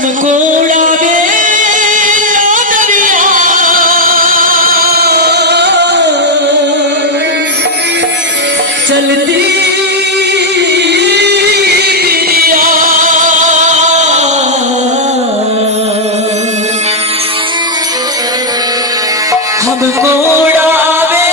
हमको उड़ावे दरिया, चलती हमको उड़ावे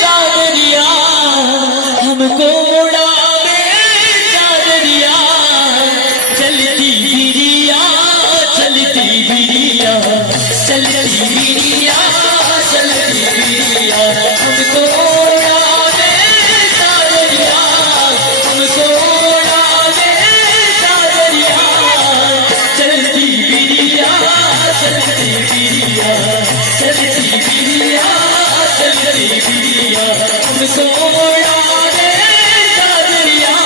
चादरिया, हमको उड़ावे चादरिया, चलती बिरिया, चलती बिरिया, चलती बिरिया, चलती बिरिया, हमको उड़ावे चादरिया, हमको उड़ावे चादरिया, चलती बिरिया, चलती बिरिया, चलती बिरिया, चलती बिरिया, हमको उड़ावे चादरिया।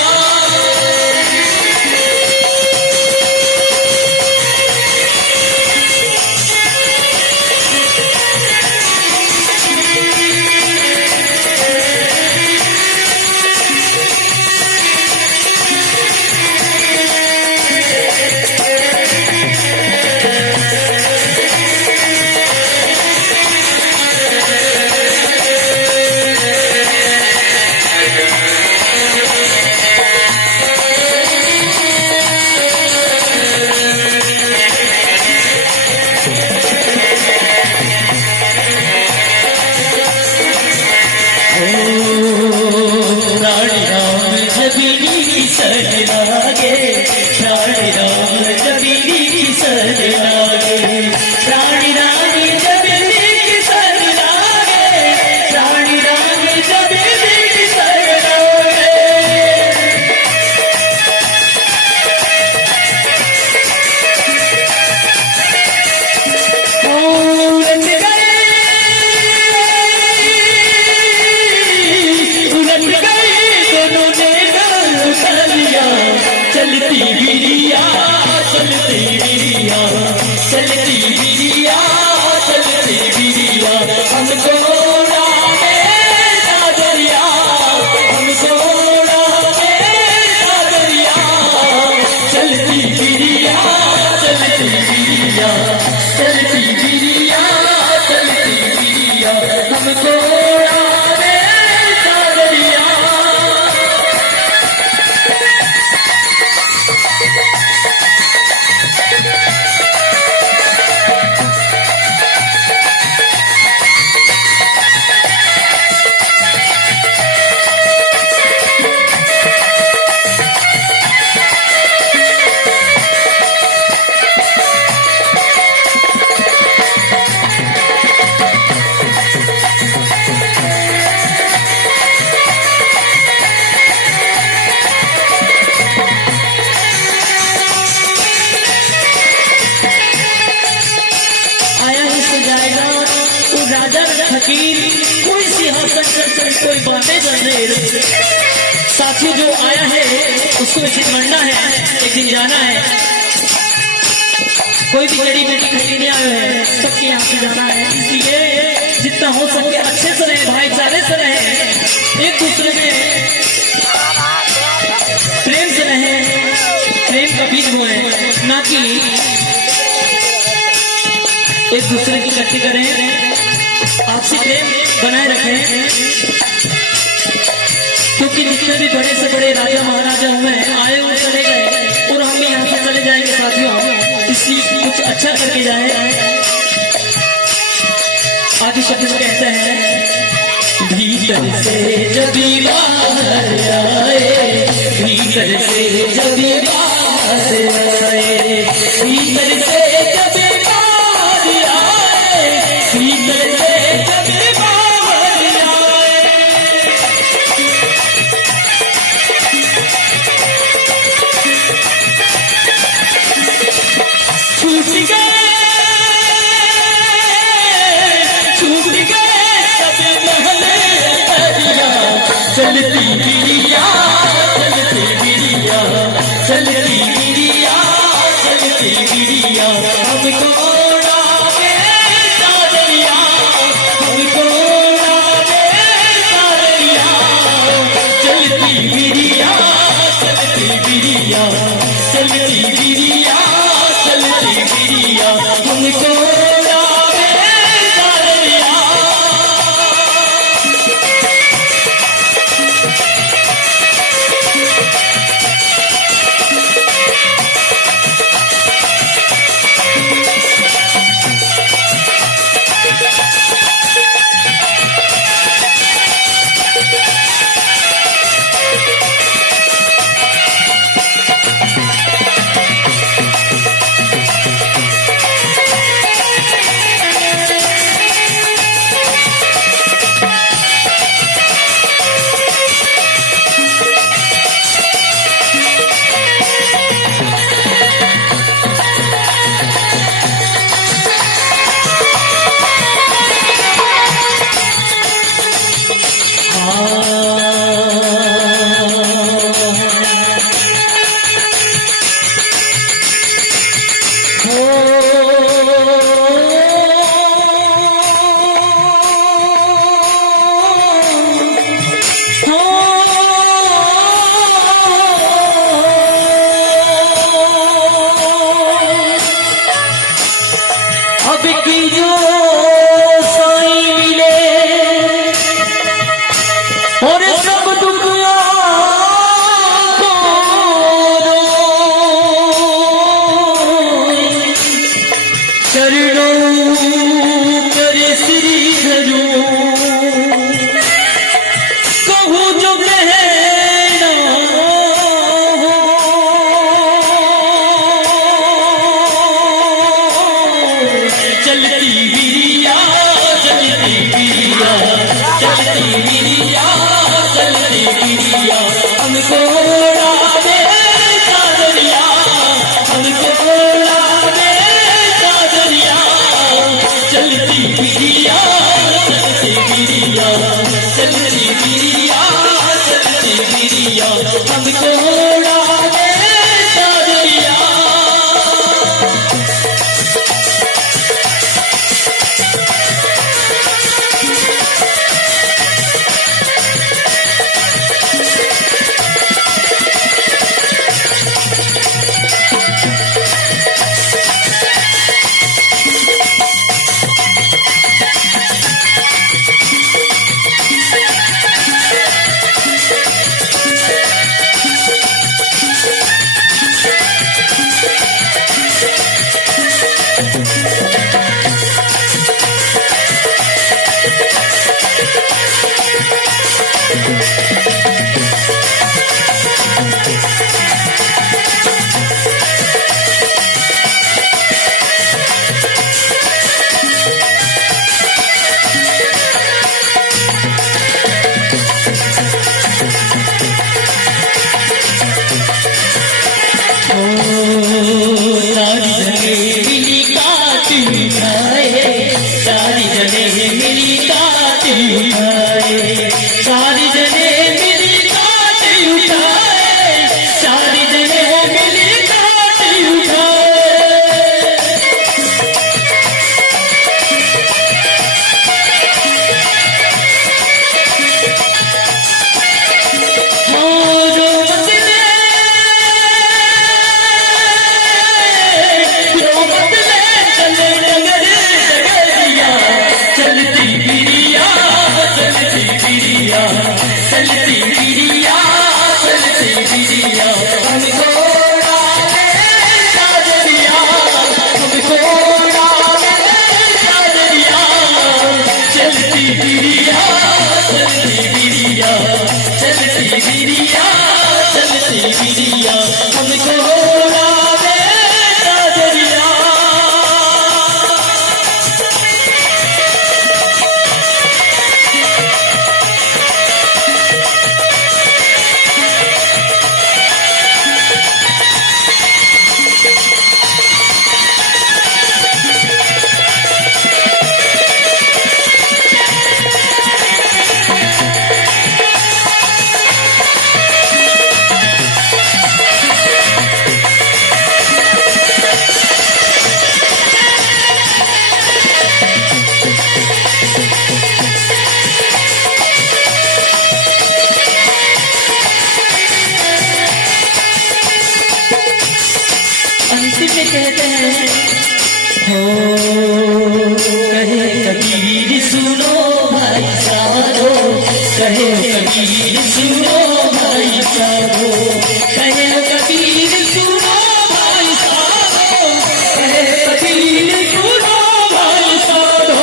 रानी राम जबीनी सज लागे, रानी राम जबीनी सज लागे, रानी रानी जबीनी सज लागे, रानी राम जबीनी सज लागे। चलती बिरिया, चलती बिरिया, चलती बिरिया, चलती बिरिया, हमको उड़ावे चादरिया, हमको उड़ावे चादरिया, चलती बिरिया, चलती बिरिया, चलती बिरिया, चलती बिरिया, हमको उड़ावे चादरिया। राजा फकीर कोई सिंहासन चढ़कर कोई बातें जंजीर। साथियों जो आया है उसको एक दिन मरना है, एक दिन जाना है। कोई भी जड़ी बेटी खरीदने आए हैं सबके यहाँ से जाना है, इसलिए जितना हो सके अच्छे से रहे, भाईचारे से रहे, एक दूसरे में प्रेम से रहे, प्रेम का बीज बोए, ना कि एक दूसरे की गति करें, आपसी प्रेम बनाए रखें। क्योंकि जितने भी बड़े से बड़े राजा महाराजा हुए आए हुए चले गए और हम भी यहाँ से चले जाएंगे साथियों, इसलिए कुछ अच्छा करके जाए। आगे शब्द में कहते हैं, भीतर से जब बाहर आए, भीतर से जब बाहर आए, भीतर से जब बाहर आए, भीतर से जब बाहर आए, छूट गए सब महले दरिया, चलती बिरिया, चलती बिरिया, चलती बिरिया, चलती बिरिया, हमको उड़ावे चादरिया, हमको उड़ावे चादरिया, चलती बिरिया, चलती बिरिया, चलती बिरिया, चलती हमको उड़ावे साजनिया। अब की जो साई मिले और सब दुख चरणों पर श्री धरूं कहूँ जो कहना हो चलती बिरिया चलती बिरिया चलती बिरिया चलती बिरिया हमको उड़ावे साजनिया हमको उड़ावे साजनिया चलती बिरिया चलती बिरिया चलती बिरिया चलती बिरिया हमको उड़ावे साजनिया। सारी जगह मिली काटी उठाए सारी जगह मिली काटी उठाए सारी जगह मिली काटी उठाए सारी जगह मिली काटी उठाए चलती बिरिया चलती बिरिया हमको उड़ावे साजनिया हमको उड़ावे साजनिया चलती बिरिया चलती बिरिया चलती बिरिया चलती बिरिया हमको उड़ावे साजनिया। अंतिम में कहते हैं कहे कबीर सुनो भाई साधो, कहे कबीर सुनो भाई साधो, कहे कबीर सुनो भाई साधो, कहे कबीर सुनो भाई साधो।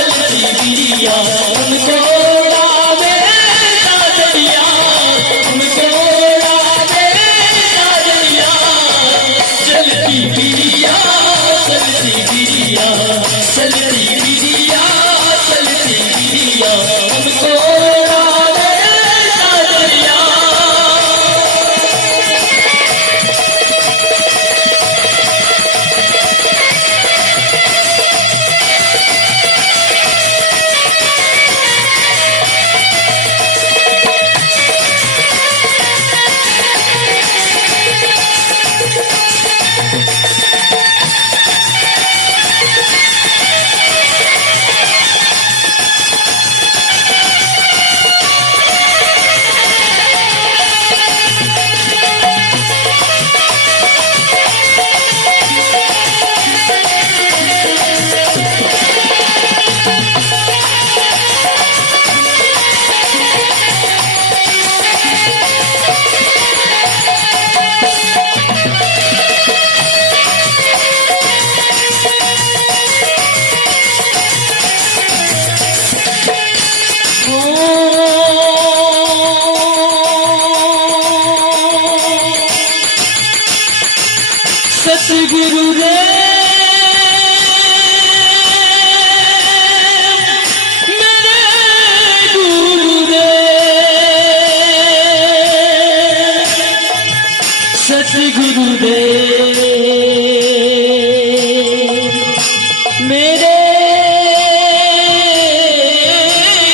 चलती बिरिया उनको लावे साजनिया, उनको लावे साजनिया। चलती बिरिया चलती बिरिया, चलती बिरिया चलती बिरिया, उनको लावे साजनिया। सतगुरु रे मेरे गुरु रे, सतगुरु रे मेरे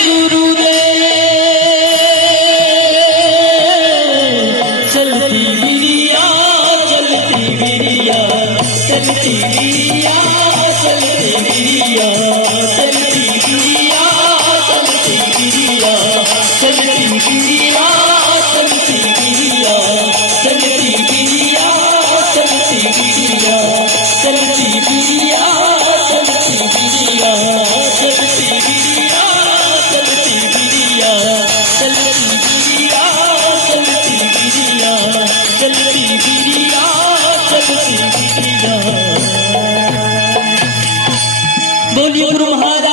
गुरु रे। चलती बिरिया चलती बिरिया, चलती बिरिया चलती बिरिया, चलती बिरिया चलती बिरिया, चलती बिरिया चलती बिरिया, चलती बिरिया चलती बिरिया, चलती बिरिया चलती बिरिया, चलती बिरिया चलती बिरिया, चलती बिरिया चलती बिरिया, चलती बिरिया चलती बिरिया। बोलिए गुरु महाराज।